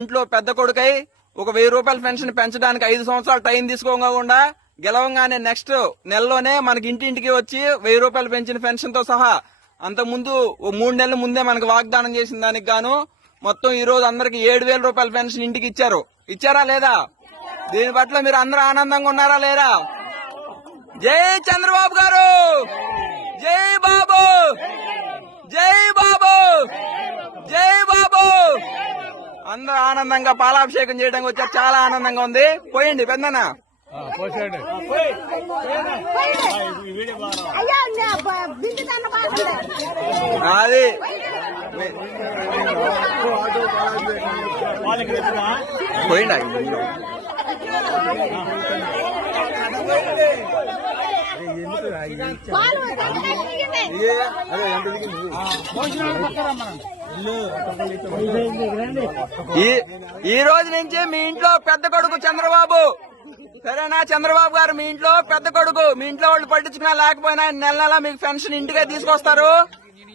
ఇంట్లో పెద్ద కొడుకై ఒక వెయ్యి రూపాయల పెన్షన్ పెంచడానికి ఐదు సంవత్సరాలు టైం తీసుకోకుండా గెలవంగానే నెక్స్ట్ నెలలోనే మనకి ఇంటింటికి వచ్చి వెయ్యి రూపాయలు పెంచిన పెన్షన్తో సహా అంతకుముందు ఓ మూడు నెలల ముందే మనకు వాగ్దానం చేసిన దానికి గాను మొత్తం ఈ రోజు అందరికి ఏడు వేల రూపాయల పెన్షన్ ఇంటికి ఇచ్చారు. ఇచ్చారా లేదా? దీని పట్ల మీరు అందరూ ఆనందంగా ఉన్నారా లేరా జై చంద్రబాబు గారు! జై బాబు జై బాబు జై బాబు అందరూ ఆనందంగా పాలాభిషేకం చేయడానికి వచ్చారు. చాలా ఆనందంగా ఉంది. పోయండి పెద్దనా అది పోయిండా? తిరిగింది. ఈ ఈ రోజు నుంచి మీ ఇంట్లో పెద్ద కొడుకు చంద్రబాబు. సరేనా? చంద్రబాబు గారు మీ ఇంట్లో పెద్ద కొడుకు. మీ ఇంట్లో వాళ్ళు పట్టించుకున్నా లేకపోయినా నెల నెల మీకు పెన్షన్ ఇంటికే తీసుకొస్తారు.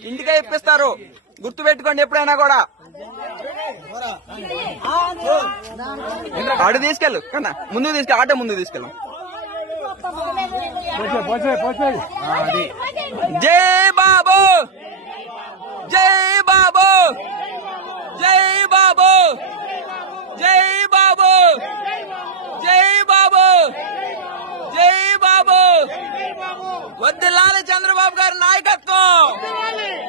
ఇంటికే ఇప్పిస్తారు. గుర్తు పెట్టుకోండి ఎప్పుడైనా కూడా. అటు తీసుకెళ్ళు. కన్నా ముందు తీసుకెళ్ళి. ఆటో ముందు తీసుకెళ్ళు. పోసాయి పోసాయి జై బాబు జై బాబు జై బాబు జై బాబు జై బాబు జై బాబు వద్దిల్లాలి చంద్రబాబు గారి నాయకత్వం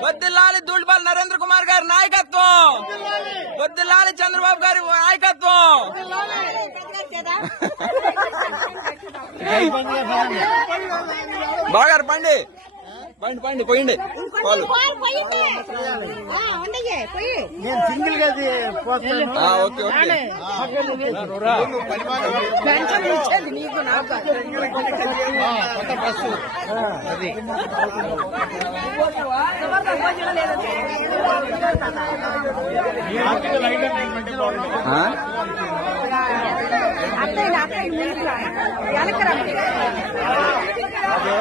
వద్దిల్లాలి దూళ్ళపాల్ నరేంద్ర కుమార్ గారి నాయకత్వం వద్దిల్లాలి చంద్రబాబు గారి నాయకత్వం బాగా పండి. పండి పండి పోయిండి. నేను సింగిల్గా అది పోస్తాను. ఆ, ఓకే ఓకే. పెన్షన్ ఇచ్చేది నీకు నాకు కొత్త బస్సు అది ఆ? அத்தை அத்தை இழக்கிறாங்க அது